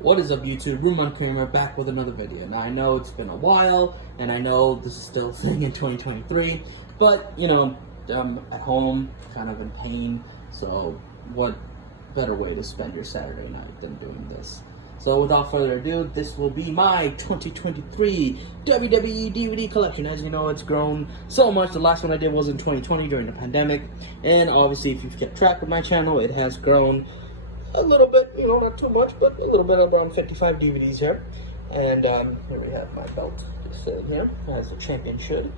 What is up, YouTube? Room Kramer back with another video. Now I know it's been a while, and I know this is still a thing in 2023, but you know, I'm at home, kind of in pain. So what better way to spend your Saturday night than doing this? So without further ado, this will be my 2023 WWE DVD collection. As you know, it's grown so much. The last one I did was in 2020 during the pandemic, and obviously, if you've kept track of my channel, it has grown a little bit, you know, not too much, but a little bit, around 55 DVDs here. And here we have my belt just sitting here, as a champion should.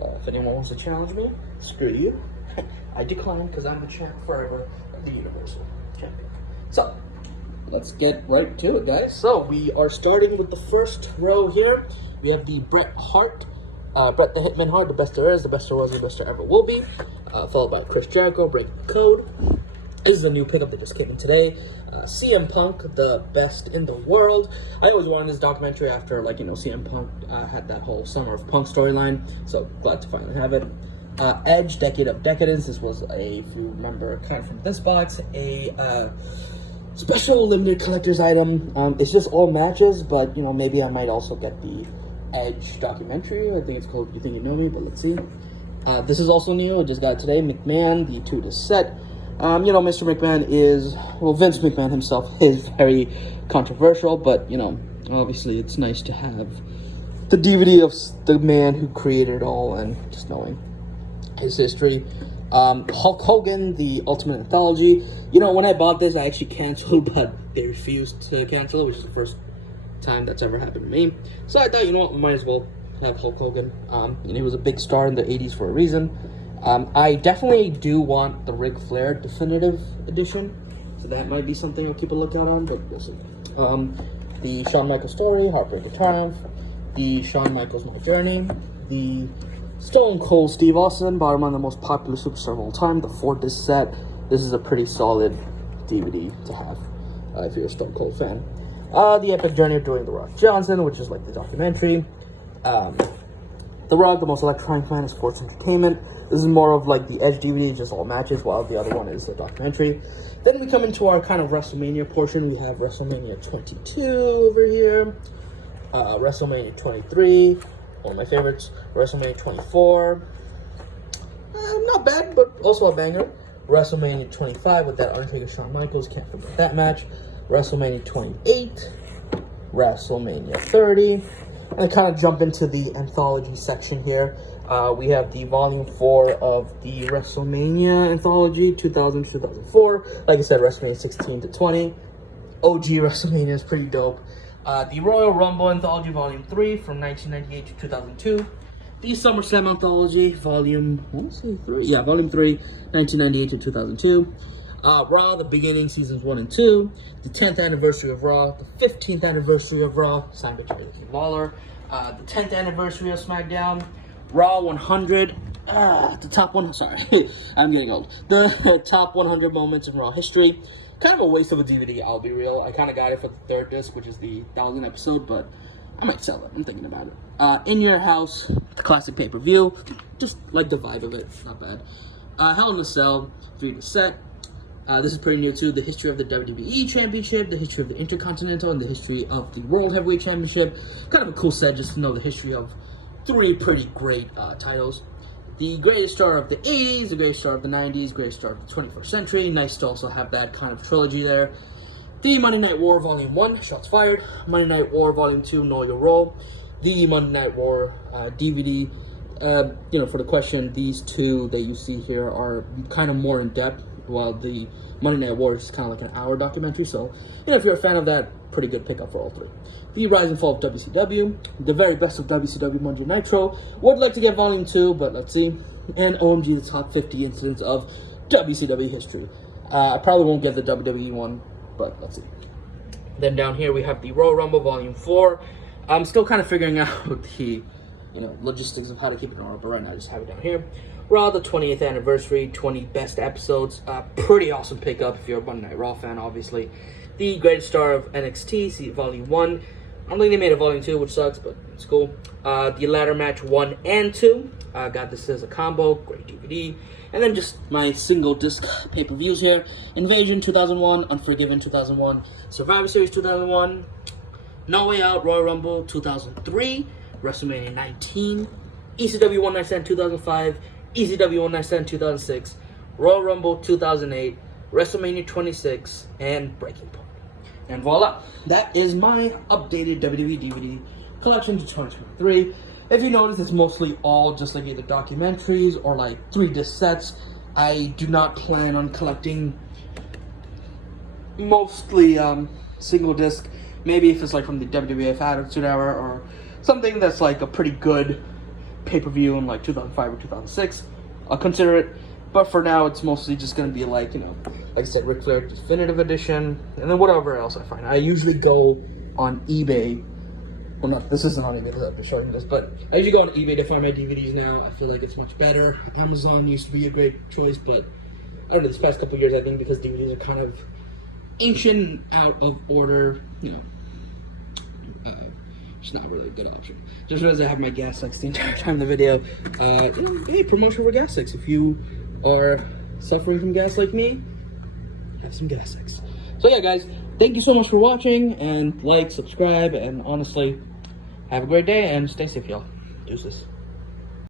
If anyone wants to challenge me, screw you. I decline, because I'm the champ forever of the Universal Champion. So, let's get right to it, guys. So, we are starting with the first row here. We have the Bret the Hitman Hart, the best there is, the best there was, the best there ever will be. Followed by Chris Jericho, Breaking the Code. This is a new pickup that just came in today. CM Punk, the best in the world. I always wanted this documentary after, like, you know, CM Punk had that whole Summer of Punk storyline. So, glad to finally have it. Edge, Decade of Decadence. This was if you remember, kind of from this box, a special limited collector's item. It's just all matches, but, you know, maybe I might also get the Edge documentary. I think it's called You Think You Know Me, but let's see. This is also new. I just got it today. McMahon, the 2-disc set. You know, Mr. McMahon is, well, Vince McMahon himself is very controversial, but, you know, obviously it's nice to have the DVD of the man who created it all and just knowing his history. Hulk Hogan, the Ultimate Anthology. You know, when I bought this, I actually canceled, but they refused to cancel it, which is the first time that's ever happened to me. So I thought, you know what, might as well have Hulk Hogan. And he was a big star in the 80s for a reason. I definitely do want the Ric Flair Definitive Edition, so that might be something I'll keep a lookout on, but we'll see. The Shawn Michaels story, Heartbreak Triumph, the Shawn Michaels My Journey, the Stone Cold Steve Austin, bottom one of the most popular superstar of all time, the 4-disc set. This is a pretty solid DVD to have if you're a Stone Cold fan. The Epic Journey of Dwayne The Rock Johnson, which is like the documentary. The Rock, the Most Electrifying Man, is Sports Entertainment. This is more of like the Edge DVD, just all matches, while the other one is a documentary. Then we come into our kind of WrestleMania portion. We have WrestleMania 22 over here. WrestleMania 23, one of my favorites. WrestleMania 24, not bad, but also a banger. WrestleMania 25 with that Undertaker Shawn Michaels, can't forget that match. WrestleMania 28, WrestleMania 30. And I kind of jump into the anthology section here. We have the volume 4 of the WrestleMania anthology, 2000 to 2004. Like I said, WrestleMania 16 to 20. OG WrestleMania is pretty dope. The Royal Rumble anthology, volume 3 from 1998 to 2002. The SummerSlam anthology, volume 3. Yeah, volume 3, 1998 to 2002. Raw, the beginning, seasons 1 and 2. The 10th anniversary of Raw. The 15th anniversary of Raw, signed by Jerry Lawler. The 10th anniversary of SmackDown. Raw 100. The top one. Sorry, I'm getting old. The top 100 moments in Raw history. Kind of a waste of a DVD, I'll be real. I kind of got it for the 3rd disc, which is the 1000th episode, but I might sell it. I'm thinking about it. In Your House, the classic pay-per-view. Just like the vibe of it. Not bad. Hell in a Cell, 3-disc set. This is pretty new too. The history of the WWE Championship, the history of the Intercontinental, and the history of the World Heavyweight Championship. Kind of a cool set just to know the history of 3 pretty great titles. The greatest star of the 80s, the greatest star of the 90s, greatest star of the 21st century. Nice to also have that kind of trilogy there. The Monday Night War Volume 1, Shots Fired. Monday Night War Volume 2, Know Your Role. The Monday Night War DVD. You know, for the question, these two that you see here are kind of more in depth, while the Monday Night War is kind of like an hour documentary. So, you know, if you're a fan of that, pretty good pickup for all 3. The Rise and Fall of WCW, the very best of WCW Monday Nitro. Would like to get Volume 2, but let's see. And OMG, the top 50 incidents of WCW history. I probably won't get the WWE one, but let's see. Then down here we have the Royal Rumble Volume 4. I'm still kind of figuring out the, you know, logistics of how to keep it in order, but right now I just have it down here. Raw, the 20th anniversary, 20 best episodes. Pretty awesome pickup if you're a Monday Night Raw fan, obviously. The Greatest Star of NXT, Volume 1. don't think they made a volume 2, which sucks, but it's cool. The Ladder Match 1 and 2. Got this as a combo, great DVD. And then just my single disc pay-per-views here. Invasion 2001, Unforgiven 2001, Survivor Series 2001, No Way Out, Royal Rumble 2003, WrestleMania 19, ECW 197 2005, ECW 197 2006, Royal Rumble 2008, WrestleMania 26, and Breaking Point. And voila, that is my updated WWE DVD collection to 2023. If you notice, it's mostly all just like either documentaries or like 3-disc sets. I do not plan on collecting mostly single disc. Maybe if it's like from the WWF Attitude Era or something that's like a pretty good pay-per-view in like 2005 or 2006, I'll consider it. But for now, it's mostly just going to be like, you know, like I said, Ric Flair Definitive Edition, and then whatever else I find. I usually go on eBay. Well, not, this isn't on eBay, I'm just showing this, but I usually go on eBay to find my DVDs now. I feel like it's much better. Amazon used to be a great choice, but I don't know, this past couple of years, I think because DVDs are kind of ancient, out of order, you know, it's not really a good option. Just realized I have my gas X the entire time in the video. Hey, promotion for gas X. If you are suffering from gas like me, have some gas X. So yeah, guys, thank you so much for watching, and like, subscribe, and honestly, have a great day and stay safe, y'all. Deuces.